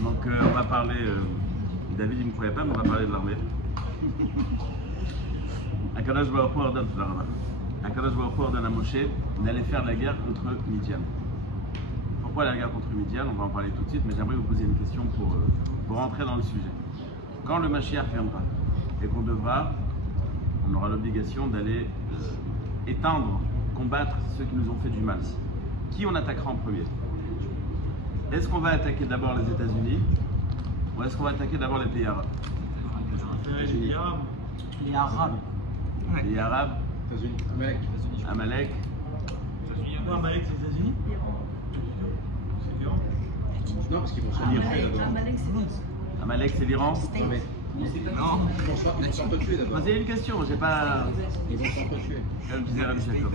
Donc on va parler, David il ne me croyait pas, mais on va parler de l'armée. Akadosh Baruch Hu ordonne à Moshe d'aller faire la guerre contre Midian. Pourquoi la guerre contre Midian? On va en parler tout de suite, mais j'aimerais vous poser une question pour rentrer dans le sujet. Quand le Mashiach viendra et on aura l'obligation d'aller éteindre, combattre ceux qui nous ont fait du mal, qui on attaquera en premier? Est-ce qu'on va attaquer d'abord les États-Unis ou est-ce qu'on va attaquer d'abord les pays arabes? Les Arabes. Les Arabes. Amalek. Non, Amalek, c'est les États-Unis. C'est l'Iran. Non, parce qu'ils vont s'entraîner d'abord. Amalek, c'est l'Iran. Non, ils vont s'entretuer d'abord. C'est une question, j'ai pas. Ils vont s'entretuer. Comme disait Rabbi Jacob.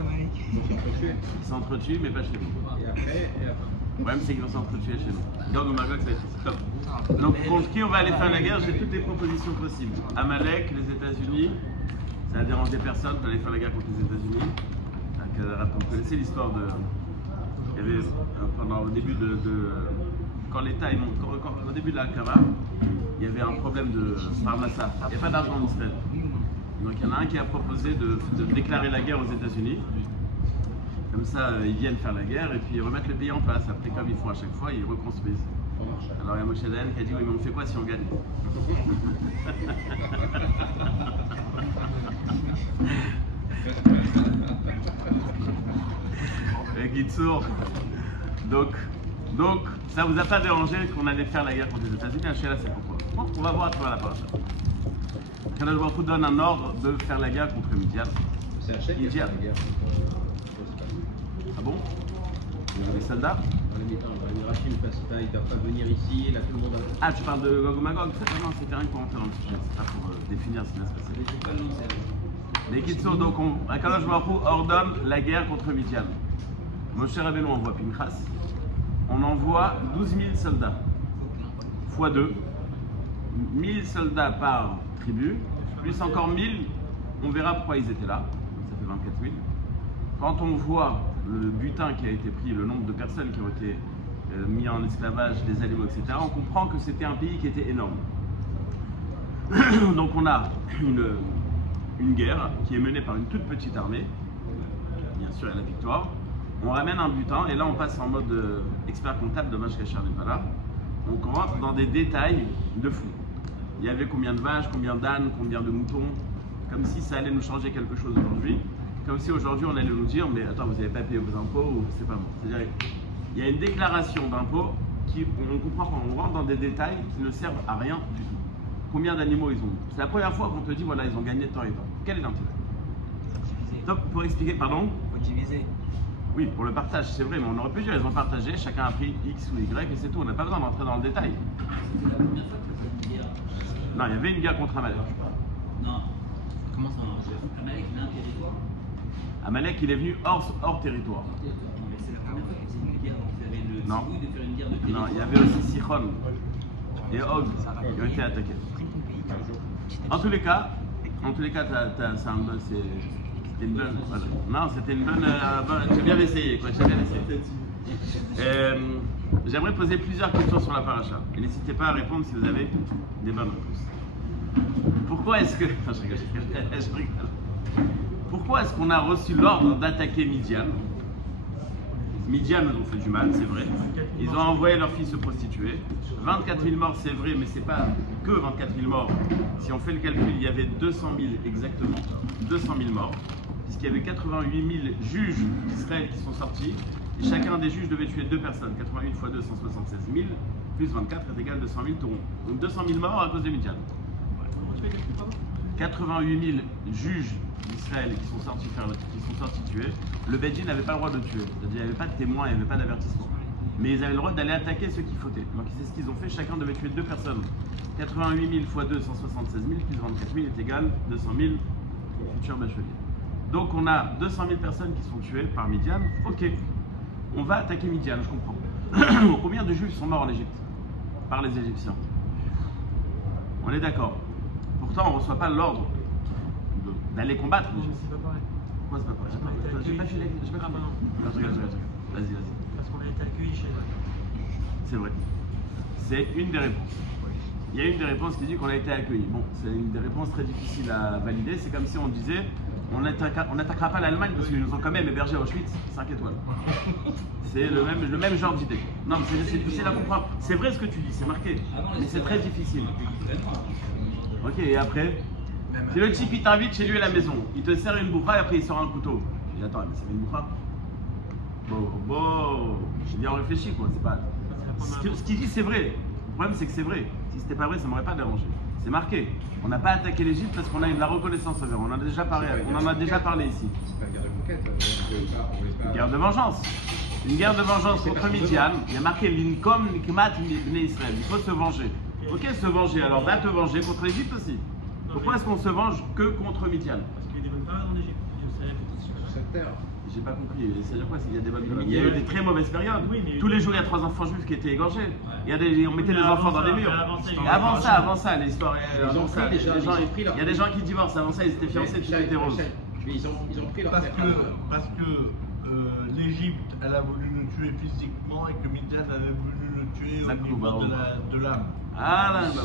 Ils vont s'entretuer. Ils s'entretuent, mais pas chez nous. Et après. Le problème, c'est qu'ils vont s'entretuer chez nous. Gog ou Magog, ça va être top. Donc, contre qui on va aller faire la guerre? J'ai toutes les propositions possibles. Amalek, les États-Unis. Ça a dérangé personne d'aller faire la guerre contre les États-Unis. Vous connaissez l'histoire de. Il y avait, au début quand l'État est monté, au début de la Kama, il y avait un problème de Parnassa. Il n'y a pas d'argent en Israël. Donc il y en a un qui a proposé de déclarer la guerre aux États-Unis. Comme ça, ils viennent faire la guerre et puis ils remettent le pays en place. Après, comme ils font à chaque fois, ils reconstruisent. Alors il y a Moshe Dayan qui a dit oui, mais on fait quoi si on gagne? Et Gitsour. Donc, ça vous a pas dérangé qu'on allait faire la guerre contre les États-Unis? Là, c'est pourquoi. Bon, on va voir à travers la paracha. Kadosh Baruch Hu donne un ordre de faire la guerre contre Midian. C'est Hachem qui a fait la guerre. Ah bon? Les soldats? Dans les Rachim, ils ne doivent pas venir ici, là tout le monde a... Ah, tu parles de Gog ou Magog? Non, c'était rien pour rentrer dans le sujet, c'est pas pour définir ce qui va se passer. Les Kitsour, donc Kadosh Baruch Hu ordonne la guerre contre Midian. Moshe Rabbeinu envoie Pinchas. On envoie 12 000 soldats, fois 2, 1000 soldats par tribu, plus encore 1000, on verra pourquoi ils étaient là, ça fait 24 000. Quand on voit le butin qui a été pris, le nombre de personnes qui ont été mis en esclavage, des animaux, etc., on comprend que c'était un pays qui était énorme. Donc on a une guerre qui est menée par une toute petite armée, bien sûr il y a la victoire. On ramène un butin et là on passe en mode expert comptable, dommage qu'Achar n'est pas là. Donc on rentre dans des détails de fou. Il y avait combien de vaches, combien d'ânes, combien de moutons, comme si ça allait nous changer quelque chose aujourd'hui. Comme si aujourd'hui on allait nous dire mais attends, vous n'avez pas payé vos impôts ou c'est pas bon. C'est-à-dire il y a une déclaration d'impôts qui, on comprend quand on rentre dans des détails qui ne servent à rien du tout. Combien d'animaux ils ont? C'est la première fois qu'on te dit voilà ils ont gagné tant et tant. Quel est l'intérêt? Donc pour expliquer, pardon? Faut diviser. Oui, pour le partage, c'est vrai, mais on aurait pu dire ils ont partagé, chacun a pris X ou Y et c'est tout, on n'a pas besoin d'entrer dans le détail. C'était la première fois que tu as fait une guerre. Non, il y avait une guerre contre Amalek. Non. Comment ça marche? Amalek, il a un territoire. Amalek, il est venu hors territoire. Non, mais c'est la première fois qu'ils faisaient une guerre, donc ils avaient le Non. zigouille de faire une guerre de Non, territoire. il y avait aussi Sichon et Og qui ont été attaqués. En tous les cas, c'était une bonne. Voilà. Non, c'était une bonne. Tu as bien essayé, quoi. J'ai bien essayé. J'aimerais poser plusieurs questions sur la paracha. Et n'hésitez pas à répondre si vous avez des bonnes réponses. Pourquoi est-ce que. je rigole. Pourquoi est-ce qu'on a reçu l'ordre d'attaquer Midian? Midian nous ont fait du mal, c'est vrai. Ils ont envoyé leurs filles se prostituer. 24 000 morts, c'est vrai, mais c'est pas que 24 000 morts. Si on fait le calcul, il y avait 200 000 exactement. 200 000 morts. Puisqu'il y avait 88 000 juges d'Israël qui sont sortis. Et chacun des juges devait tuer 2 personnes. 88 fois 2, 176 000. Plus 24 est égal à 200 000 taurons. Donc 200 000 morts à cause de Midian. 88 000 juges d'Israël qui sont sortis tuer. Le Bedjin n'avait pas le droit de tuer. C'est-à-dire qu'il n'y avait pas de témoins, il n'y avait pas d'avertissement. Mais ils avaient le droit d'aller attaquer ceux qui fautaient. Donc c'est ce qu'ils ont fait, chacun devait tuer 2 personnes. 88 000 fois 2, 176 000, plus 24 000 est égal à 200 000 futurs bacheliers. Donc on a 200 000 personnes qui sont tuées par Midian. Ok, on va attaquer Midian, je comprends. Combien de juifs sont morts en Égypte par les Égyptiens? On est d'accord. Pourtant, on ne reçoit pas l'ordre d'aller combattre. C'est pas pareil. Pourquoi c'est pas pareil? J'ai pas filé. Ah bah non. Vas-y. Parce qu'on a été accueillis chez eux. C'est vrai. C'est une des réponses. Il y a une des réponses qui dit qu'on a été accueilli. Bon, c'est une des réponses très difficiles à valider. C'est comme si on disait on n'attaquera pas l'Allemagne parce qu'ils nous ont quand même hébergés à Auschwitz, 5 étoiles. C'est le même genre d'idée. Non, mais c'est difficile à comprendre. C'est vrai ce que tu dis, c'est marqué, mais c'est très difficile. Ok, et après, si le type il t'invite chez lui à la maison, il te sert une bouffa et après il sort un couteau. Je dis attends, mais c'est une bouffa. Bon, je dis on réfléchit quoi, c'est pas. Ce qu'il dit c'est vrai. Le problème c'est que c'est vrai. Si c'était pas vrai, ça m'aurait pas dérangé. C'est marqué. On n'a pas attaqué l'Égypte parce qu'on a eu de la reconnaissance envers. On en a déjà parlé. On en a déjà parlé ici. C'est pas une guerre de conquête. Une guerre de vengeance. Une guerre de vengeance contre Midian. Il y a marqué l'Inkom Nikmat Bnei Israël. Il faut se venger. Ok, se venger. Alors va te venger contre l'Égypte aussi. Pourquoi est-ce qu'on se venge que contre Midian? Parce qu'il y a des bonnes périodes en Égypte. Je sais, Sur cette terre. J'ai pas compris. C'est-à-dire quoi? Il y a des bonnes périodes. Il y a eu des très mauvaises périodes. Oui, mais- Tous les jours, il y a 3 enfants juifs qui étaient égorgés. On mettait les enfants dans des murs. Avant ça, l'histoire. Avant ça, il y a des gens qui divorcent. Avant ça, ils étaient fiancés, tout était rose. Mais ils ont pris leur Parce terre. que l'Égypte, elle a voulu nous tuer physiquement et que Midian, elle a voulu nous tuer au niveau de l'âme. Ah là, bah,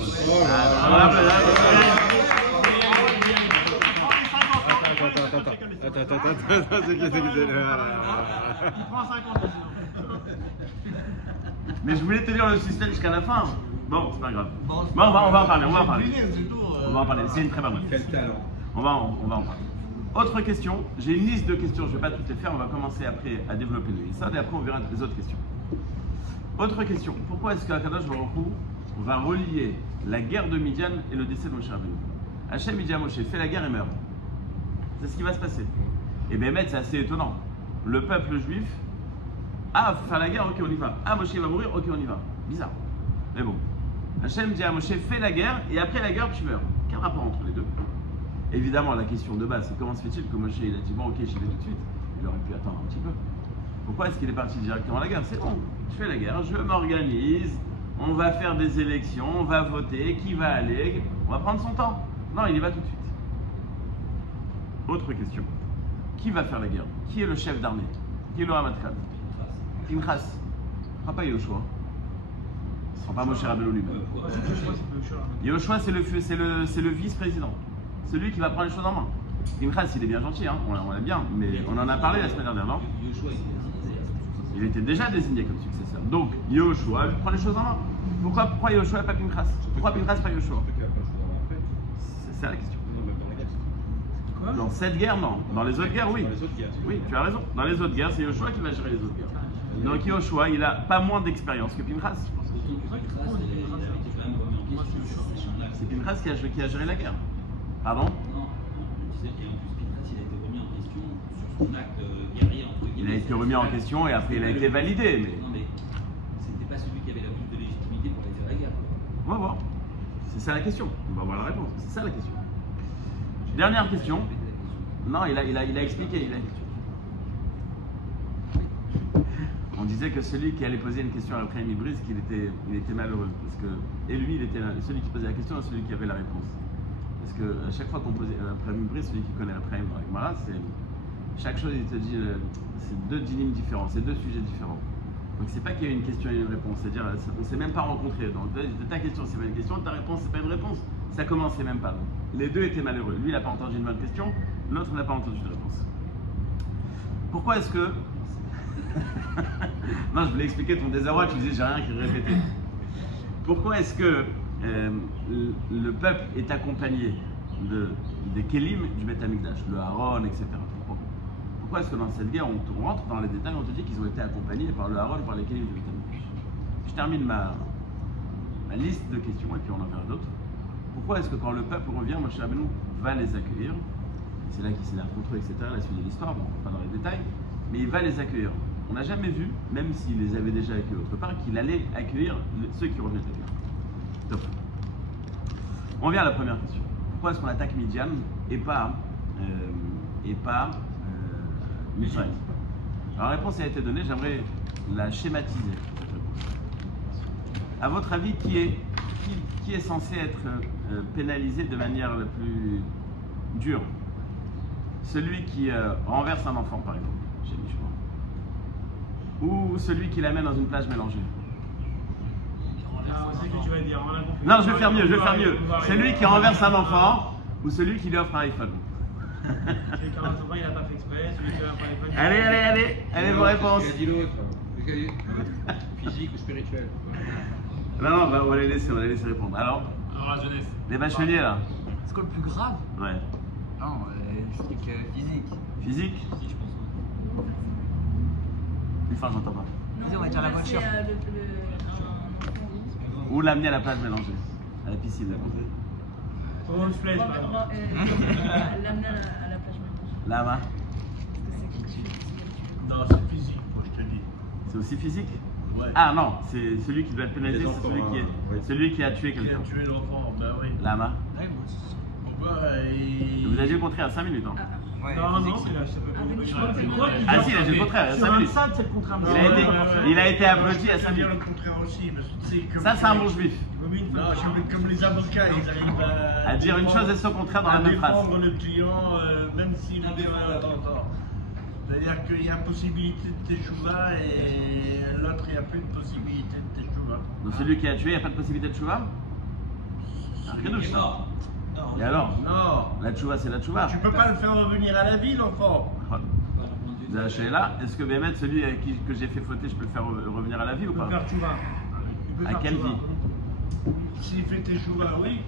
mais je voulais te lire le système jusqu'à la fin. Bon, c'est pas grave. Bon, on va en parler. On va en parler. C'est une très bonne Quel talent. On va en parler. Autre question. J'ai une liste de questions. Je ne vais pas toutes les faire. On va commencer après à développer le ça et après on verra les autres questions. Autre question. Pourquoi est-ce qu'Akadosh Baruch Hu va relier la guerre de Midian et le décès de Moshe Rabbeinu? Hachem dit à Moshe, fais la guerre et meurs. C'est ce qui va se passer. Et bien, c'est assez étonnant. Le peuple juif, faut faire la guerre, ok, on y va. Moshe va mourir, ok, on y va. Bizarre. Mais bon. Hachem dit à Moshe, fais la guerre et après la guerre, tu meurs. Quel rapport entre les deux? Évidemment, la question de base, c'est comment se fait-il que Moshe il a dit, bon, ok, j'y vais tout de suite. Il aurait pu attendre un petit peu. Pourquoi est-ce qu'il est parti directement à la guerre? C'est bon, je fais la guerre, je m'organise, on va faire des élections, on va voter, qui va aller, on va prendre son temps. Non, il y va tout de suite. Autre question. Qui va faire la guerre? Qui est le chef d'armée? Qui est le Ramatkal? Pinchas. Ce ne sera pas Yoshua. Ce ne sera pas Moshe Rabbeinu lui-même. Yoshua, c'est le vice-président. Celui qui va prendre les choses en main. Pinchas, il est bien gentil, hein, on l'a bien, mais on en a parlé la semaine dernière, non? Il était déjà désigné comme successeur. Donc, Yoshua lui prend les choses en main. Pourquoi Yoshua et pas Pinchas? Pourquoi Pinchas pas Yoshua? C'est ça la question. Dans cette guerre, non. Dans les autres guerres, oui. Oui, tu as raison. Dans les autres guerres, c'est Yoshua qui va gérer les autres guerres. Donc Yoshua, il a pas moins d'expérience que Pinchas. C'est Pinchas qui a géré la guerre. Pardon? Non, je disais qu'en plus Pinchas, il a été remis en question sur son acte guerrier entre guillemets. Il a été remis en question et après il a été validé. Mais... Non mais c'était pas celui qui avait la plus de légitimité pour aller faire la guerre. On va voir. C'est ça la question. On va voir la réponse. C'est ça la question. Dernière question. Non, il a expliqué. On disait que celui qui allait poser une question à Ephraim Ibris, qu'il était malheureux. Parce que, et lui, il était celui qui posait la question et celui qui avait la réponse. Parce que à chaque fois qu'on posait Ephraim Ibris, celui qui connaît Ephraim dans la Gemara, chaque chose, il te dit, c'est 2 dynimes différents, c'est 2 sujets différents. Donc c'est pas qu'il y a une question et une réponse, c'est-à-dire on ne s'est même pas rencontrés. Donc ta question c'est pas une question, ta réponse c'est pas une réponse. Ça commençait même pas. Donc, les deux étaient malheureux. Lui il n'a pas entendu une bonne question, l'autre n'a pas entendu de réponse. Pourquoi est-ce que... Non, je voulais expliquer ton désarroi, tu disais j'ai rien qui répétait. Pourquoi est-ce que le peuple est accompagné des Kélim du Beth Amikdash, le Aaron, etc. Pourquoi est-ce que dans cette guerre, on rentre dans les détails, on te dit qu'ils ont été accompagnés par le Aaron, par les Kélim du Beth Amikdash? Je termine ma liste de questions et puis on en verra d'autres. Pourquoi est-ce que quand le peuple revient, Moshe Rabbeinu va les accueillir? C'est là qu'il s'énerve contre eux, etc. La suite de l'histoire, bon, on va pas dans les détails, mais il va les accueillir. On n'a jamais vu, même s'il les avait déjà accueillis autre part, qu'il allait accueillir ceux qui revenaient de la guerre. Top. On vient à la première question. Pourquoi est-ce qu'on attaque Midian et pas Mitzrayim? Alors la réponse a été donnée, j'aimerais la schématiser, cette réponse. À votre avis, qui est censé être pénalisé de manière la plus dure? Celui qui renverse un enfant, par exemple, chez Mishma, ou celui qui l'amène dans une plage mélangée? on sait ce que tu vas dire. On a compris. Non, je vais faire mieux, je vais faire mieux. Celui qui renverse un enfant ou celui qui lui offre un iPhone. Celui qui renverse un enfant, il n'a pas fait exprès. Celui qui a pas iPhone. Allez, vos réponses. Il a dit l'autre. Physique ou spirituel. Non, on va les laisser répondre. Alors, la jeunesse. les bacheliers là. C'est quoi le plus grave? Ouais. Non, le truc physique. Physique. Une fois, j'entends pas. Vas-y, on va dire la voiture. Ou l'amener à la plage mélangée, à la piscine. On le flèche. L'amener à la plage mélangée. Là-bas. Non, c'est physique, moi je te dis. C'est aussi physique? Ouais. Ah non, c'est celui qui doit être pénalisé, Les c'est enfants, oui. celui qui a tué Qui a quelqu'un. tué l'enfant, ben oui. Lama. Pourquoi Vous avez dit le contraire à 5 minutes. Hein. Ouais, Non, physique, non, c'est là, je sais pas. c'est quoi Ah si, il a dit le contraire à 5 minutes. Ça, c'est le contraire. Il a été applaudi à 5 dire minutes. le contraire aussi, parce que tu sais que. Ça, c'est un bon juif. Non, comme les avocats, ils arrivent À dire une chose et son contraire dans la même phrase. défendre le client, même s'il est tort. C'est-à-dire qu'il y a possibilité de teshuva et l'autre, il n'y a plus de possibilité de teshuva. Donc celui qui a tué, il n'y a pas de possibilité de tchouva? C'est un redouche, ça. Et alors? Non, La tchouva, c'est la tchouva. tu peux pas le faire revenir à la vie, l'enfant. Vous avez acheté là. Est-ce que Bémet, celui que j'ai fait fauter, je peux le faire revenir à la vie ou Il peut pas? faire Tchouva. À quelle vie? S'il fait teshuva, oui.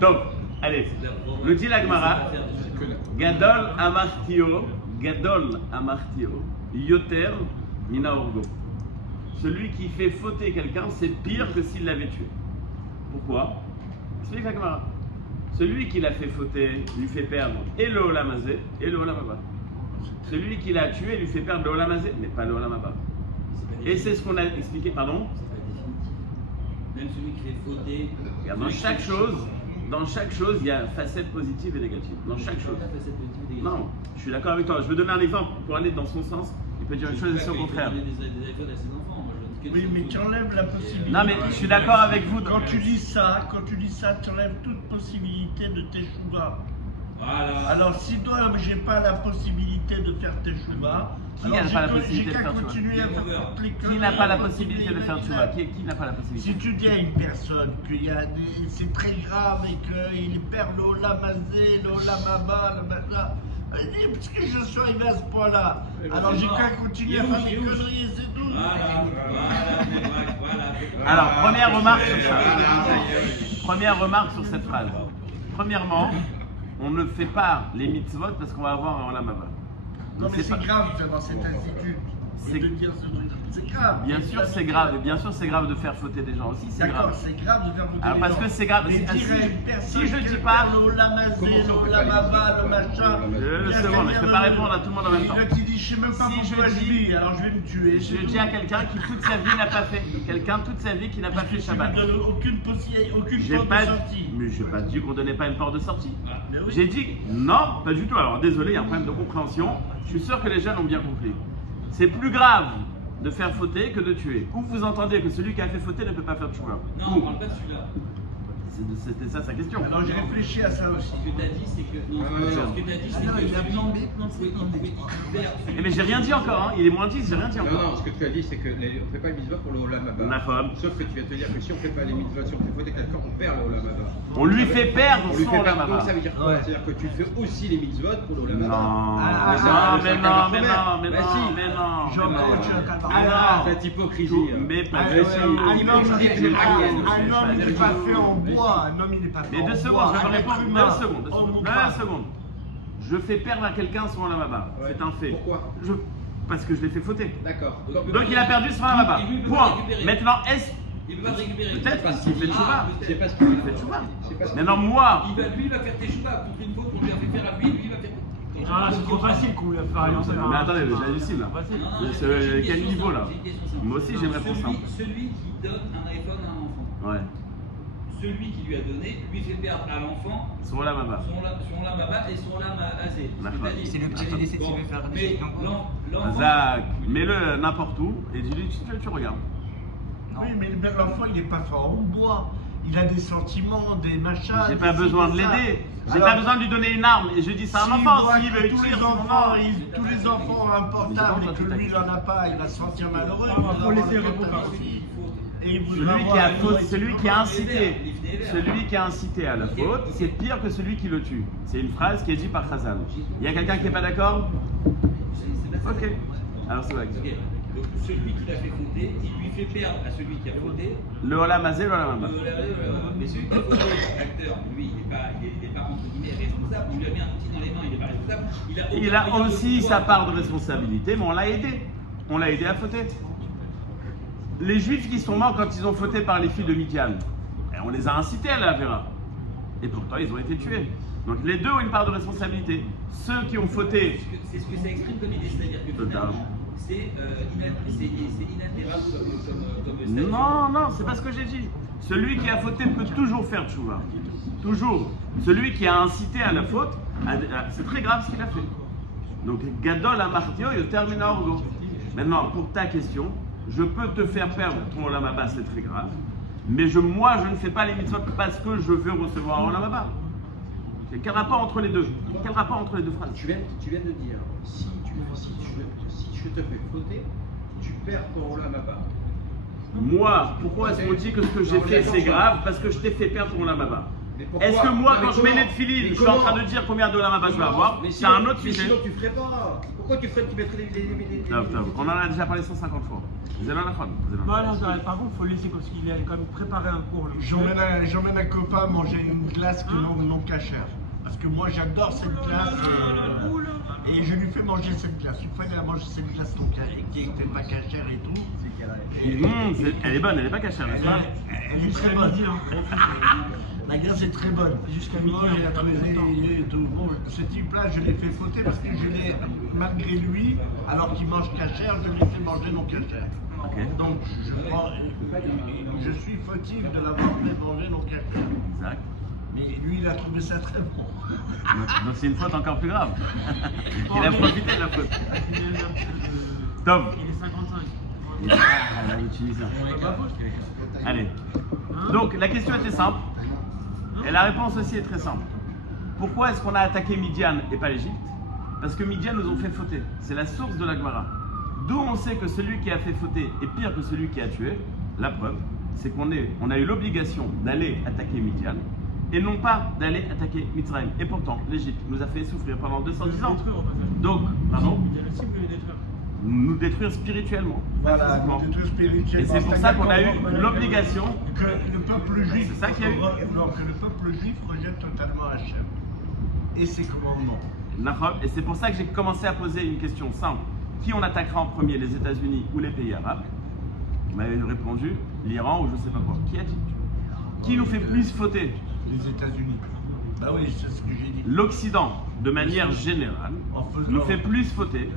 Donc, allez, le dit la Gemara, Gadol amartio, yoter mina orgo. Celui qui fait fauter quelqu'un, c'est pire que s'il l'avait tué. Pourquoi? Explique la Gemara. Celui qui l'a fait fauter lui fait perdre et le olam hazé et le olam haba. Celui qui l'a tué lui fait perdre le olam hazé, mais pas le olam haba. Et c'est ce qu'on a expliqué, pardon? Même celui qui fait fauter. Regarde, dans chaque chose, il y a facette positive et négative. Dans chaque chose. Non, je suis d'accord avec toi. Je veux donner un exemple pour aller dans son sens. Il peut dire une chose et son contraire. Oui, mais tu enlèves la possibilité. Non, mais je suis d'accord avec vous. Quand tu dis ça, tu enlèves toute possibilité de teshuva. Voilà. Alors, si toi, j'ai pas la possibilité de faire teshuva, Qui n'a pas la possibilité de faire tchouva? continuer à faire Qui n'a pas la possibilité de faire tchouva? Qui n'a pas la possibilité? Si tu dis à une personne qu'il y a c'est très grave et qu'il perd le olam hazé, le olam haba, le machin, elle dit, parce que je suis arrivé à ce point-là, alors j'ai qu'à continuer à faire des conneries et c'est tout. Alors, première remarque sur cette phrase. Premièrement, on ne fait pas les mitzvot parce qu'on va avoir un olam haba. Non, mais c'est grave dans cet institut de dire ce truc. C'est grave. Bien sûr, c'est grave. Et bien sûr, c'est grave de faire fauter des gens aussi. C'est D'accord, grave. c'est grave de faire fauter Alors, des parce gens. que c'est grave. Mais dire à une personne si je dis qu'elle pas. perd le olam hazé, le olam haba, le machin. Une seconde, je ne peux pas répondre à tout le monde en même temps. Là, tu dis, je sais même pas Si pourquoi je je dis- vis, alors je vais me tuer. Je dis à quelqu'un qui toute sa vie n'a pas fait. Quelqu'un toute sa vie qui n'a pas fait Shabbat. Je ne donne aucune possibilité, aucune J'ai porte pas de sortie. mais j'ai pas dit qu'on donnait pas une porte de sortie. Mais oui. J'ai dit non, pas du tout. Alors désolé, il y a un problème de compréhension. Je suis sûr que les jeunes ont bien compris. C'est plus grave de faire fauter que de tuer. Ou vous entendez que celui qui a fait fauter ne peut pas faire tchouva. Non, on parle pas de celui-là. C'était ça sa question. Alors j'ai réfléchi à ça aussi. Ce que tu as dit, c'est que. Non, Ah, non, ce non. que tu as dit, c'est non, que. il a celui- plan B, plan C, Oui, plan D. oui, il perd celui- Mais j'ai rien dit encore, hein. Il est moins 10, j'ai rien dit Non, encore. non, ce que tu as dit, c'est qu'on ne fait pas les mitzvot pour le olam haba. Nafon. Sauf que tu viens de te dire que si on ne fait pas les mitzvot, si on fait fauter quelqu'un, on perd le olam haba. On lui fait perdre On lui son fait olam perdre. haba. Donc ça veut dire quoi? Ouais. C'est-à-dire que tu fais aussi les mitzvot pour le olam haba. Non, Ah, mais ça, mais c'est non, un mais calvaire. non, mais Bah, non, si. mais non, Jean, mais non. tu es un calvaire. Ah, Cette hypocrisie. Tout, hein. mais pas Ah, de ouais, si. un homme, il n'est pas fait en bois. Un homme, il n'est pas fait Mais en 2 bois. secondes, je vais Un répondre. être 2 humain. secondes. Homme ou 2 pas. secondes. Je fais perdre à quelqu'un son olam haba. Ouais. C'est un fait. Pourquoi? Parce que je l'ai fait fauter. D'accord. Donc il a perdu son olam haba. Il peut pas Point. récupérer. Maintenant, est-ce Il peut pas le récupérer. peut-être parce qu'il fait tchouva. C'est parce qu'il Il fait tchouva. C'est parce que- Maintenant, moi, Lui, il va faire tes choux contre une faute qu'on lui a fait faire à lui, il va faire. Ah, c'est trop facile qu'on lui a fait alliance. mais attendez, j'hallucine là. C'est facile. Non, Mais j'ai c'est une quel question niveau, simple, là? j'ai une question simple. Moi aussi, j'ai une réponse simple. Celui qui donne un iPhone à un enfant, Ouais, celui qui lui a donné, lui fait perdre à l'enfant son olam haba. son lame à et son lame à azé. D'accord. C'est le petit décès qui veut faire des Mais choses. l'enfant. Zach, mets-le n'importe où et dis-lui, tu regardes. Non. Oui, mais l'enfant, il n'est pas fait en bois. Il a des sentiments, des machins. J'ai des pas ci, besoin de des ça. l'aider. J'ai Alors, pas besoin de lui donner une arme. Et je dis, c'est un s'il enfant. voit S'il que veut tous tirer, les c'est son enfants, enfant. tous les enfants ont un portable et que lui, il n'en a pas, il va se sentir malheureux. Ah, faut laisser répondre. aussi. Et il voudra Celui qui voir a, les faute, autres. celui qui a incité, celui qui a incité à la faute, c'est pire que celui qui le tue. C'est une phrase qui est dite par Chazal. Il y a quelqu'un qui n'est pas d'accord? Ok. Alors c'est vrai. Ok. Donc celui qui l'a fait fauter, il lui fait perdre à celui qui a fauté. Le Olam Hazé, le Olam Haba. Mais celui qui a fauté, l'acteur, lui, il n'est pas entre guillemets responsable. On lui a mis un outil dans les mains, il n'est pas responsable. Il a aussi sa part de responsabilité, mais on l'a aidé. On l'a aidé à fauter. Les Juifs qui sont morts quand ils ont fauté par les filles de Midian, on les a incités à la Vera. Et pourtant, ils ont été tués. Donc les deux ont une part de responsabilité. Ceux qui ont fauté. C'est ce que ça exprime comme idée, c'est-à-dire que finalement, c'est inaltérable comme statut. Non, non, c'est pas ce que j'ai dit. Celui qui a fauté peut toujours faire tchouva. Toujours. Celui qui a incité à la faute, c'est très grave ce qu'il a fait. Donc, Gadol Amartio, il termine à orgo. Maintenant, pour ta question, je peux te faire perdre ton Olam Haba, c'est très grave. Mais moi, je ne fais pas les mitzvot parce que je veux recevoir un Olam Haba. Quel rapport entre les deux? Quel rapport entre les deux phrases? Tu viens de dire, si je te fais fauter, tu perds ton Olam Haba. Moi, pourquoi est-ce qu'on dit que ce que j'ai fait c'est grave? Parce que je t'ai fait perdre ton Olam Haba. Est-ce que moi, quand je mets les tefilines, je suis en train de dire combien de Olam Haba je vais avoir? C'est un autre sujet. Sinon, tu ferais pas. Pourquoi tu mettrais les... On en a déjà parlé 150 fois. Vous allez en apprendre. Par contre, il faut le laisser parce qu'il a quand même préparé un cours. J'emmène un copain manger une glace que non cachère. Parce que moi j'adore cette glace. Et je lui fais manger cette glace. Une fois il a mangé cette glace qui n'était pas cachère et tout. Elle est bonne, elle n'est pas cachée, n'est-ce pas? Elle est très bonne. La glace est très bonne. Jusqu'à midi, il a trouvé et tout. Bon, ce type-là, je l'ai fait fauter parce que je l'ai, malgré lui, alors qu'il mange cachère, je l'ai fait manger non cachère. Okay. Donc, je suis fautif de l'avoir fait manger non cachère. Exact. Mais lui, il a trouvé ça très bon. Donc c'est une faute encore plus grave. Il a profité de la faute. Tom. Il est 55. Il est tunisien. Allez. Donc la question était simple. Et la réponse aussi est très simple. Pourquoi est-ce qu'on a attaqué Midian et pas l'Égypte? Parce que Midian nous ont fait fauter. C'est la source de la Gemara. D'où on sait que celui qui a fait fauter est pire que celui qui a tué. La preuve, c'est qu'on a eu l'obligation d'aller attaquer Midian et non pas d'aller attaquer Mitzrayim. Et pourtant, l'Égypte nous a fait souffrir pendant 210 ans. Donc, pardon, Il y a le cible de le détruire. nous détruire spirituellement. Voilà, physiquement. détruire spirituellement. Et c'est pour ça qu'on a eu l'obligation. Que le peuple juif. C'est ça qu'il y a eu. Non, que le peuple juif rejette totalement Hachem et ses commandements. Et c'est pour ça que j'ai commencé à poser une question simple. Qui on attaquera en premier, les États-Unis ou les pays arabes? Vous m'avez répondu l'Iran ou je ne sais pas quoi. Qui a dit? Qui nous fait plus fauter? Les États-Unis. Bah oui, c'est ce que j'ai dit. L'Occident, de manière générale, nous fait plus fauter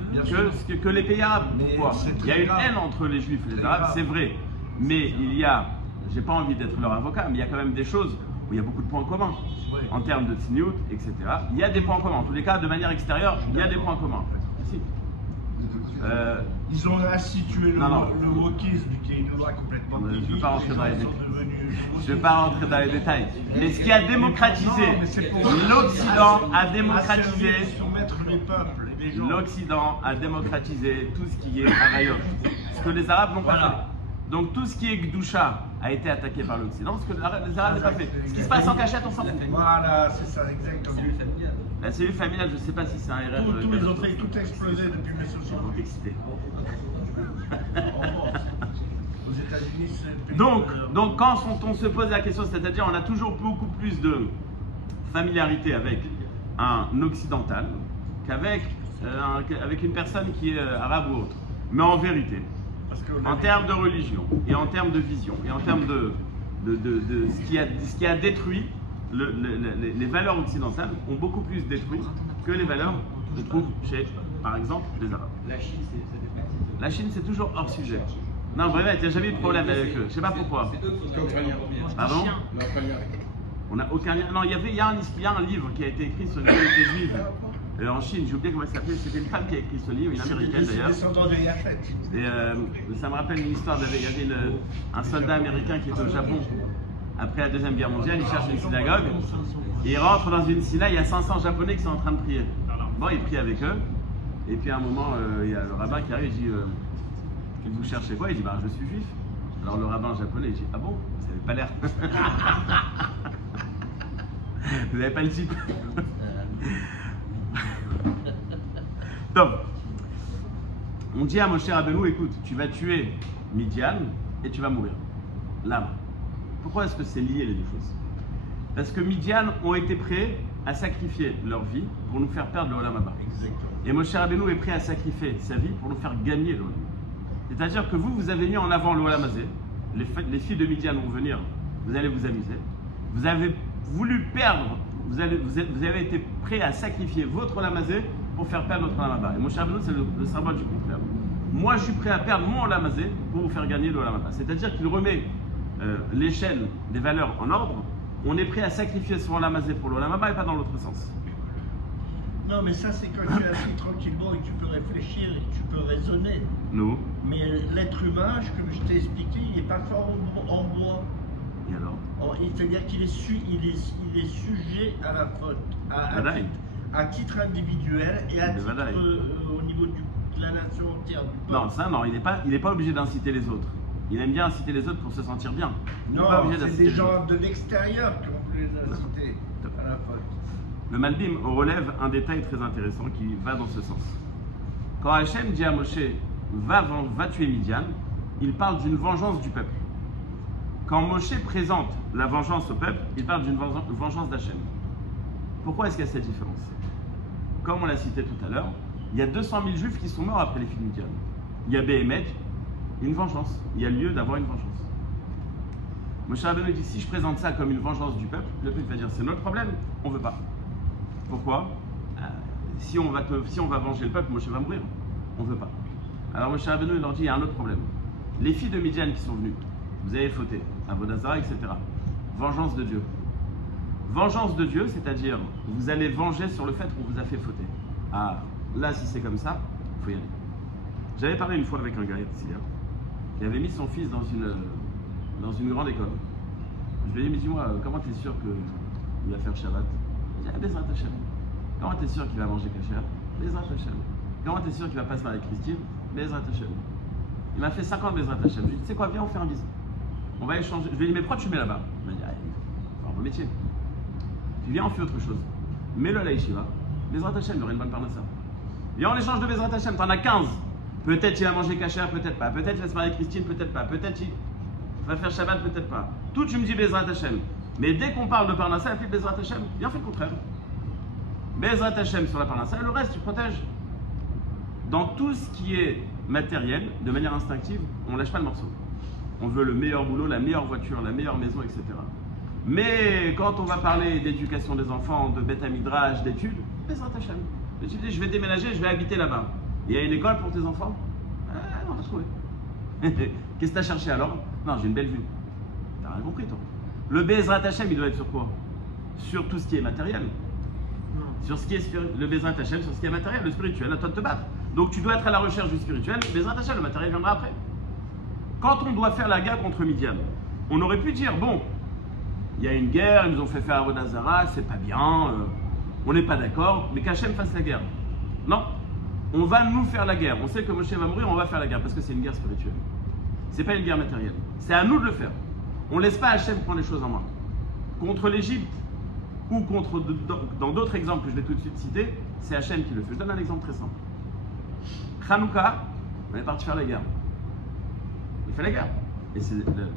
que les pays arabes. Pourquoi? Il y a une haine entre les Juifs et les Arabes, c'est vrai. Mais il y a, j'ai pas envie d'être leur avocat, mais il y a quand même des choses où il y a beaucoup de points communs. En termes de tzniut, etc. Il y a des points communs. En tous les cas, de manière extérieure, il y a des points communs. Si. Ils ont institué le wokisme qui est une loi complètement je ne veux pas rentrer dans les détails. Je ne vais Je pas rentrer dans les détails. Mais ce qui a démocratisé, l'Occident a démocratisé, soumettre les peuples, les gens. l'Occident a démocratisé tout ce qui est Arayot. Ce que les Arabes n'ont pas fait. Donc tout ce qui est Gdusha a été attaqué par l'Occident, ce que les Arabes n'ont pas fait. Ce qui se passe en cachette, on s'en fout. Voilà, c'est ça, exactement. La cellule familiale, je ne sais pas si c'est un RR. Tout, ils ont fait tout exploser depuis mes sociétés. Ils sont excités. Aux États-Unis, c'est le pays. Donc quand on se pose la question, c'est-à-dire on a toujours beaucoup plus de familiarité avec un occidental qu'avec avec une personne qui est arabe ou autre. Mais en vérité, en termes de religion et en termes de vision et en termes de ce qui a détruit les valeurs occidentales ont beaucoup plus détruit que les valeurs qu'on trouve chez, par exemple, les Arabes. La Chine, c'est toujours hors sujet. Non, vraiment, il n'y a jamais eu de problème avec eux. Je ne sais pas pourquoi. Pardon? On n'a aucun lien. Non, il y a un livre qui a été écrit sur l'unité juive en Chine. J'ai oublié comment il s'appelait. C'était une femme qui a écrit ce livre, une américaine d'ailleurs. Et ça me rappelle une histoire. Il y avait un soldat américain qui était au Japon après la Deuxième Guerre mondiale. Il cherche une synagogue. Et il rentre dans une synagogue. Il y a 500 Japonais qui sont en train de prier. Bon, il prie avec eux. Et puis à un moment, il y a le rabbin qui arrive et dit vous cherchez quoi? Il dit je suis juif. Alors le rabbin japonais il dit ah bon, vous n'avez pas l'air. Vous n'avez pas le type. Donc, on dit à Moshe Rabbeinu, écoute, tu vas tuer Midian et tu vas mourir. Là. Pourquoi est-ce que c'est lié les deux choses? Parce que Midian ont été prêts à sacrifier leur vie pour nous faire perdre le Olam Haba. Et Moshe Rabbeinu est prêt à sacrifier sa vie pour nous faire gagner le Olam Haba. C'est-à-dire que vous avez mis en avant le Olam Hazé. Les filles de Midian vont venir, vous allez vous amuser. Vous avez voulu perdre, vous avez été prêt à sacrifier votre Olam Hazé pour faire perdre notre Olam Haba. Et Moshe Rabbeinu, c'est le symbole du contraire. Moi, je suis prêt à perdre mon Olam Hazé pour vous faire gagner le Olam Haba. C'est-à-dire qu'il remet l'échelle des valeurs en ordre. On est prêt à sacrifier son Olam Hazé pour le Olam Haba et pas dans l'autre sens. Non, mais ça, c'est quand tu es assis tranquillement et que tu peux réfléchir et que tu peux raisonner. Nous. Mais l'être humain, comme je t'ai expliqué, il n'est pas fort en bois. Et alors? C'est-à-dire qu'il est, sujet à la faute, à titre individuel et à titre au niveau de la nation entière. Non, ça, non, il n'est pas obligé d'inciter les autres. Il aime bien inciter les autres pour se sentir bien. Non, c'est des gens de l'extérieur qui ont voulu l'inciter à la faute. Le Malbim relève un détail très intéressant qui va dans ce sens. Quand Hachem dit à Moshe va tuer Midian, il parle d'une vengeance du peuple. Quand Moshe présente la vengeance au peuple, il parle d'une vengeance d'Hachem. Pourquoi est-ce qu'il y a cette différence? Comme on l'a cité tout à l'heure, il y a 200 000 juifs qui sont morts après les filles de Midian. Il y a Béhémet, une vengeance. Il y a lieu d'avoir une vengeance. Moshe Rabbeinu dit si je présente ça comme une vengeance du peuple, le peuple va dire c'est notre problème, on ne veut pas. Pourquoi? Si on va venger le peuple, Moshe va mourir. On ne veut pas. Alors Moshe Rabbeinu leur dit il y a un autre problème. Les filles de Midian qui sont venues, vous avez fauté, Avodah Zarah, etc. Vengeance de Dieu. Vengeance de Dieu, c'est-à-dire vous allez venger sur le fait qu'on vous a fait fauter. Ah, là si c'est comme ça, il faut y aller. J'avais parlé une fois avec un gars ici, qui avait mis son fils dans une grande école. Je lui ai dit, mais dis-moi, comment tu es sûr qu'il va faire Shabbat? Il dit, Bezrat Hashem. Comment tu es sûr qu'il va manger kasher? Bezrat Hashem. Comment tu es sûr qu'il va pas se marier avec Christine? Bezrat Hashem. Il m'a fait 50 Bezrat Hashem. Je lui ai dit, tu sais quoi, viens, on fait un bisou. On va échanger. Je lui ai dit, mais pourquoi tu mets là-bas? Il m'a dit, c'est un bon métier. Tu viens, on fait autre chose. Mets-le à la yeshiva. Bezrat Hashem, il aurait une bonne part de ça. Viens, on échange de Bezrat Hashem. T'en as 15. Peut-être il va manger kasher, peut-être pas. Peut-être il va se marier avec Christine, peut-être pas. Peut-être il va faire Shabbat, peut-être pas. Tout, tu me dis Bezrat Hashem. Mais dès qu'on parle de Parnassa, elle fait Bezrat Hashem. Viens, fais le contraire. Bezrat Hashem sur la Parnassa, et le reste, tu protèges. Dans tout ce qui est matériel, de manière instinctive, on ne lâche pas le morceau. On veut le meilleur boulot, la meilleure voiture, la meilleure maison, etc. Mais quand on va parler d'éducation des enfants, de Beth Midrash, d'études, Bezrat Hashem. Tu dis, je vais déménager, je vais habiter là-bas. Il y a une école pour tes enfants? Ah non, on va trouver. Qu'est-ce que tu as cherché alors? Non, j'ai une belle vue. T'as rien compris, toi. Le Bezrat Hashem, il doit être sur quoi? Sur tout ce qui est matériel. Non. Sur ce qui est le Bezrat Hashem, sur ce qui est matériel, le spirituel, à toi de te battre. Donc tu dois être à la recherche du spirituel, Bezrat Hashem, le matériel viendra après. Quand on doit faire la guerre contre Midian, on aurait pu dire, bon, il y a une guerre, ils nous ont fait faire Avodah Zarah, c'est pas bien, on n'est pas d'accord, mais qu'Hachem fasse la guerre. Non. On va nous faire la guerre. On sait que Moshe va mourir, on va faire la guerre parce que c'est une guerre spirituelle. C'est pas une guerre matérielle. C'est à nous de le faire. On ne laisse pas Hachem prendre les choses en main. Contre l'Égypte ou dans d'autres exemples que je vais tout de suite citer, c'est Hachem qui le fait. Je donne un exemple très simple. Hanouka, on est parti faire la guerre. Il fait la guerre. Et c'est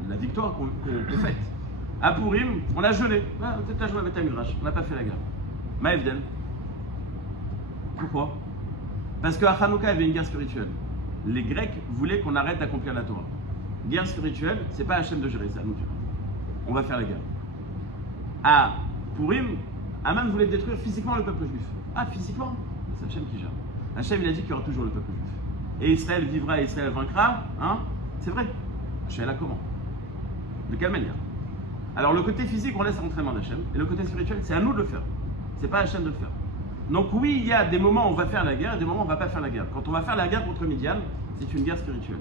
la victoire qu'on fait. À Purim, on a jeûné. Peut-être la journée avec Beth Midrash. On n'a pas fait la guerre. Maëvden. Pourquoi? Parce qu'à Hanouka, il y avait une guerre spirituelle. Les Grecs voulaient qu'on arrête d'accomplir la Torah. Guerre spirituelle, c'est pas Hachem de gérer, c'est à nous de gérer. On va faire la guerre. À Purim, Aman voulait détruire physiquement le peuple juif. Ah, physiquement? C'est Hachem qui gère. Hachem, il a dit qu'il y aura toujours le peuple juif. Et Israël vivra et Israël vaincra. Hein? C'est vrai. Hachem, là, comment? De quelle manière? Alors, le côté physique, on laisse l'entraînement d'Hachem. Et le côté spirituel, c'est à nous de le faire. C'est pas Hachem de le faire. Donc oui, il y a des moments où on va faire la guerre et des moments où on ne va pas faire la guerre. Quand on va faire la guerre contre Midian, c'est une guerre spirituelle.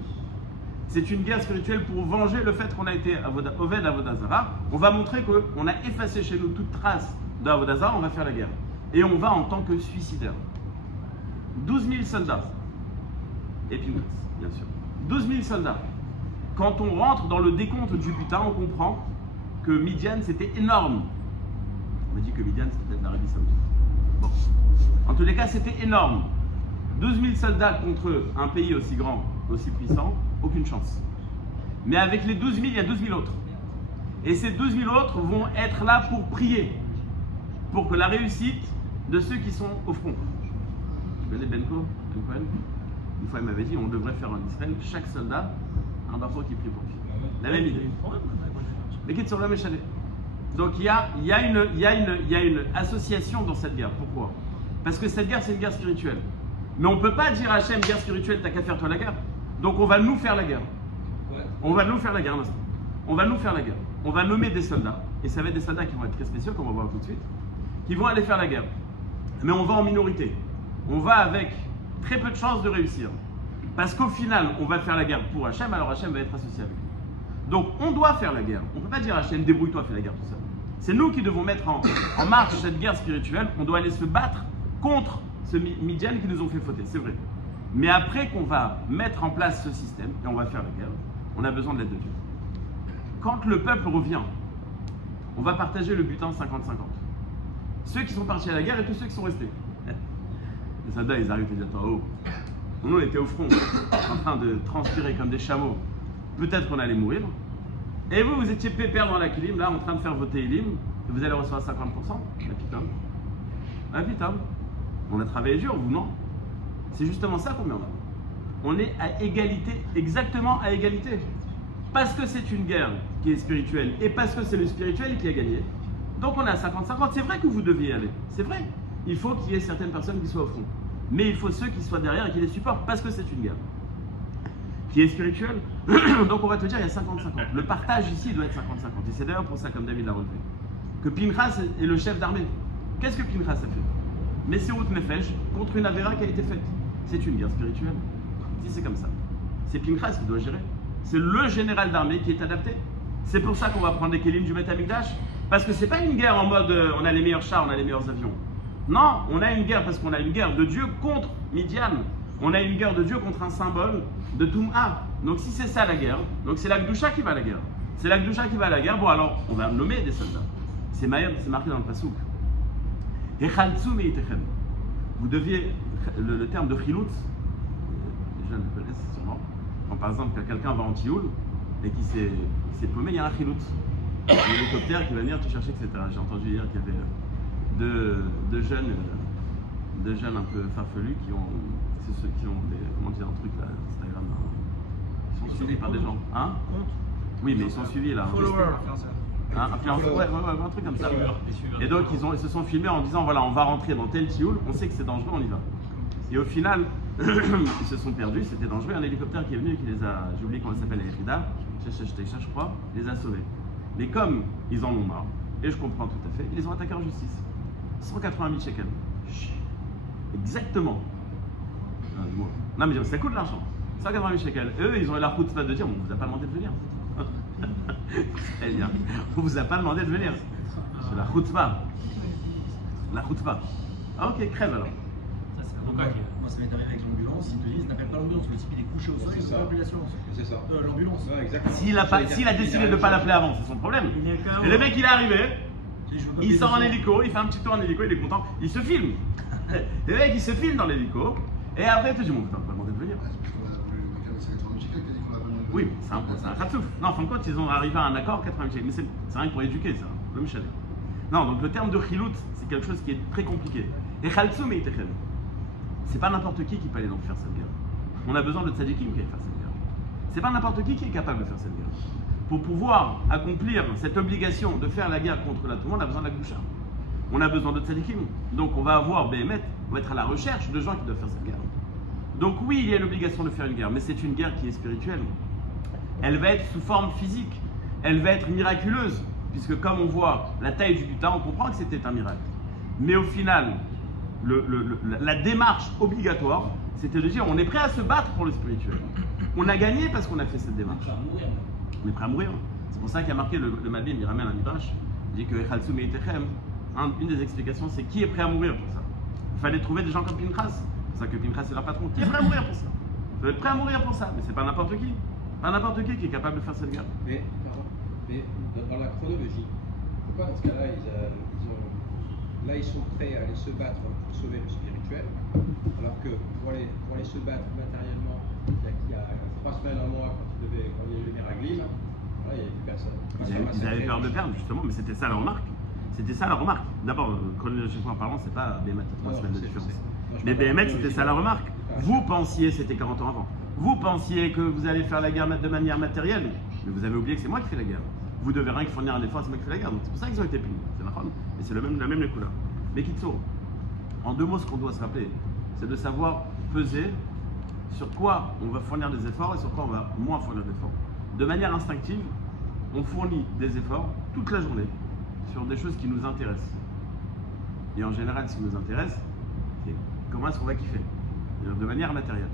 C'est une guerre spirituelle pour venger le fait qu'on a été Oved Avodah Zarah. On va montrer qu'on a effacé chez nous toute trace d'Avodah Zarah, on va faire la guerre. Et on va en tant que suicidaire. 12 000 soldats. Et puis, bien sûr. 12 000 soldats. quand on rentre dans le décompte du butin, on comprend que Midian c'était énorme. On m'a dit que Midian c'était peut-être l'Arabie Saoudite. Bon. En tous les cas, c'était énorme. 12 000 soldats contre un pays aussi grand, aussi puissant, aucune chance. Mais avec les 12 000, il y a 12 000 autres. Et ces 12 000 autres vont être là pour prier, pour que la réussite de ceux qui sont au front. Je connais Ben Cohen. Une fois, il m'avait dit on devrait faire en Israël, chaque soldat, un bafo qui prie pour lui. La même idée. Mais qui est sur l'homme échalé. Donc il y a une association dans cette guerre. Pourquoi? Parce que cette guerre, c'est une guerre spirituelle. Mais on ne peut pas dire à Hachem, guerre spirituelle, t'as qu'à faire toi la guerre. Donc on va nous faire la guerre. On va nous faire la guerre, on va nous faire la guerre. On va nommer des soldats, et ça va être des soldats qui vont être très spéciaux, comme on va voir tout de suite, qui vont aller faire la guerre. Mais on va en minorité. On va avec très peu de chances de réussir. Parce qu'au final, on va faire la guerre pour Hachem, alors Hachem va être associé avec nous. Donc on doit faire la guerre. On ne peut pas dire à Hachem, débrouille-toi, fais la guerre tout seul. C'est nous qui devons mettre en marche cette guerre spirituelle. On doit aller se battre contre ce Midian qui nous ont fait fauter, c'est vrai. Mais après qu'on va mettre en place ce système, et on va faire la guerre, on a besoin de l'aide de Dieu. Quand le peuple revient, on va partager le butin 50-50. Ceux qui sont partis à la guerre et tous ceux qui sont restés. Les soldats, ils arrivent et disent, oh, nous on était au front, en train de transpirer comme des chameaux. Peut-être qu'on allait mourir. Et vous, vous étiez pépère dans la kilim, là, en train de faire voter Elim, et vous allez recevoir 50%. La pitam. On a travaillé dur, vous non? C'est justement ça qu'on met en avant. On est à égalité, exactement à égalité. Parce que c'est une guerre qui est spirituelle et parce que c'est le spirituel qui a gagné. Donc on est à 50-50. C'est vrai que vous deviez y aller. C'est vrai. Il faut qu'il y ait certaines personnes qui soient au front. Mais il faut ceux qui soient derrière et qui les supportent parce que c'est une guerre qui est spirituelle. Donc on va te dire, il y a 50-50. Le partage ici doit être 50-50. Et c'est d'ailleurs pour ça, comme David l'a relevé, que Pinchas est le chef d'armée. Qu'est-ce que Pinchas a fait? Messirut Nefesh contre une avéra qui a été faite. C'est une guerre spirituelle. Si c'est comme ça. C'est Pinchas qui doit gérer. C'est le général d'armée qui est adapté. C'est pour ça qu'on va prendre les kélim du Beth Amikdash. Parce que c'est pas une guerre en mode on a les meilleurs chars, on a les meilleurs avions. Non, on a une guerre parce qu'on a une guerre de Dieu contre Midian. On a une guerre de Dieu contre un symbole de Toum'a. Donc si c'est ça la guerre, donc c'est la Gdusha qui va à la guerre. C'est la Gdusha qui va à la guerre. Bon alors, on va nommer des soldats. C'est marqué dans le Passouk. Vous deviez, le terme de chilout, les jeunes le connaissent sûrement. Quand par exemple quelqu'un va en Tioul et qui s'est paumé, il y a un chilout. Un hélicoptère qui va venir te chercher, etc. J'ai entendu hier qu'il y avait deux jeunes un peu farfelus qui ont, c'est ceux qui ont des, comment dire, un truc là, Instagram, ils sont suivis par des gens. Hein? Oui, mais ils sont suivis là. Influenceurs, ouais, un truc comme ça. Et donc ils se sont filmés en disant voilà, on va rentrer dans tel Tioul, on sait que c'est dangereux, on y va. Et au final, ils se sont perdus, c'était dangereux. Un hélicoptère qui est venu, qui les a, j'ai oublié comment ça s'appelle, les Frida, je crois, les a sauvés. Mais comme ils en ont marre, et je comprends tout à fait, ils les ont attaqués en justice. 180 000 shekels. Exactement. Non mais ça coûte l'argent. 180 000 shekels. Eux, ils ont eu la route de dire on vous a pas demandé de venir. On vous a pas demandé de venir. C'est la route-pas. La route-pas. Ah ok, crève alors. Ça, c'est l'avocat qui. Moi, ça m'est arrivé avec l'ambulance. Ils te disent n'appelle pas l'ambulance. Le type il est couché au sol, il ne plus l'assurance. C'est ça. L'ambulance. Ouais, exactement. S'il a décidé de ne pas l'appeler avant, c'est son problème. Et le mec, il est arrivé. Il sort en hélico, il fait un petit tour en hélico, il est content, il se filme. Le mec il se filme dans l'hélico, et après il te dit bon putain, on va demander de venir. Oui, c'est un khatsouf. Non, en fin de compte, ils ont arrivé à un accord 80 000. Mais c'est rien que pour éduquer ça, le Michel. Non, donc le terme de chilout, c'est quelque chose qui est très compliqué. Et khaltsoum et itechem, c'est pas n'importe qui peut aller donc faire cette guerre. On a besoin de tzadikim qui aille faire cette guerre. C'est pas n'importe qui est capable de faire cette guerre. Pour pouvoir accomplir cette obligation de faire la guerre contre la Touma, on a besoin de la Gdusha. On a besoin de tzadikim. Donc on va avoir Béhémet, on va être à la recherche de gens qui doivent faire cette guerre. Donc oui, il y a l'obligation de faire une guerre, mais c'est une guerre qui est spirituelle. Elle va être sous forme physique, elle va être miraculeuse, puisque comme on voit la taille du butin, on comprend que c'était un miracle. Mais au final, la démarche obligatoire, c'était de dire on est prêt à se battre pour le spirituel. On a gagné parce qu'on a fait cette démarche. On est prêt à mourir. C'est pour ça qu'il y a marqué le Malbim, il ramène un midrash, il dit que Echaltsum et Itechem, une des explications c'est qui est prêt à mourir pour ça. Il fallait trouver des gens comme Pinchas, c'est pour ça que Pinchas est leur patron. Qui est prêt à mourir pour ça? Vous êtes prêt à mourir pour ça, mais c'est pas n'importe qui. Pas n'importe qui est capable de faire cette guerre. Mais dans la chronologie, pourquoi dans ce cas-là, ils sont prêts à aller se battre pour sauver le spirituel, alors que pour aller se battre matériellement, il y a 3 semaines, un mois, quand il y a eu les miraglim, là, il n'y avait plus personne. Ils avaient peur de perdre, justement, mais c'était ça la remarque. C'était ça la remarque. D'abord, chronologiquement parlant, c'est pas BMX, 3 semaines de différence. Mais BMX, c'était ça la remarque. Vous pensiez, c'était 40 ans avant, vous pensiez que vous allez faire la guerre de manière matérielle, mais vous avez oublié que c'est moi qui fais la guerre. Vous devez rien que fournir un effort, c'est moi qui fais la guerre. Donc c'est pour ça qu'ils ont été punis. C'est normal. Et c'est la même les couleurs. Mais Kitso, en 2 mots, ce qu'on doit se rappeler, c'est de savoir peser sur quoi on va fournir des efforts et sur quoi on va moins fournir d'efforts. De manière instinctive, on fournit des efforts toute la journée sur des choses qui nous intéressent. Et en général, ce qui nous intéresse, c'est comment est-ce qu'on va kiffer, de manière matérielle.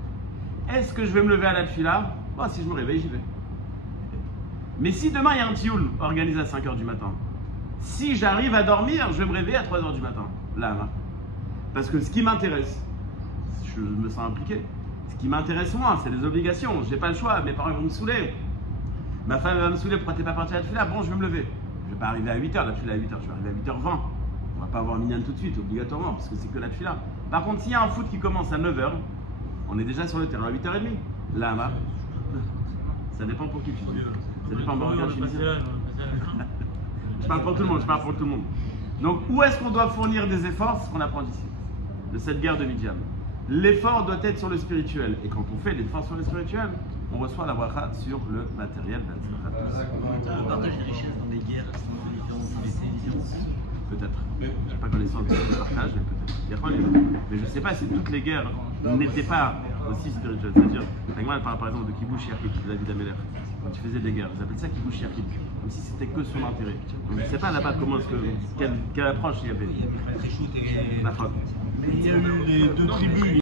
Est-ce que je vais me lever à la tefila? Oh, si je me réveille, j'y vais. Mais si demain il y a un tioul organisé à 5h du matin, si j'arrive à dormir, je vais me réveiller à 3h du matin. Là, parce que ce qui m'intéresse, je me sens impliqué. Ce qui m'intéresse moi, c'est les obligations. J'ai pas le choix, mes parents vont me saouler. Ma femme va me saouler, pourquoi t'es pas parti à la tefila? Bon, je vais me lever. Je vais pas arriver à 8h, la tefila à 8h, je vais arriver à 8h20. On va pas avoir minyan tout de suite, obligatoirement, parce que c'est que la tefila. Par contre, s'il y a un foot qui commence à 9h, on est déjà sur le terrain à 8h30. Là, ça dépend pour qui tu dis. Ça dépend de regarder chez Je parle pour tout le monde, Donc, où est-ce qu'on doit fournir des efforts? C'est ce qu'on apprend ici, de cette guerre de Midian. L'effort doit être sur le spirituel. Et quand on fait l'effort sur le spirituel, on reçoit la bracha sur le matériel. Le partage des richesses dans les guerres, Peut-être. Je n'ai pas connaissance de ce partage, mais peut-être. Mais je ne sais pas si toutes les guerres n'étaient pas aussi spirituelles. C'est-à-dire, par exemple, de Kibush Yarkid, de David Ameler, quand il faisait des guerres, ils appellent ça Kibush Yarkid, comme si c'était que son intérêt. Donc, je ne sais pas là-bas comment quelle approche il y avait. Il y a eu les 2 tribus.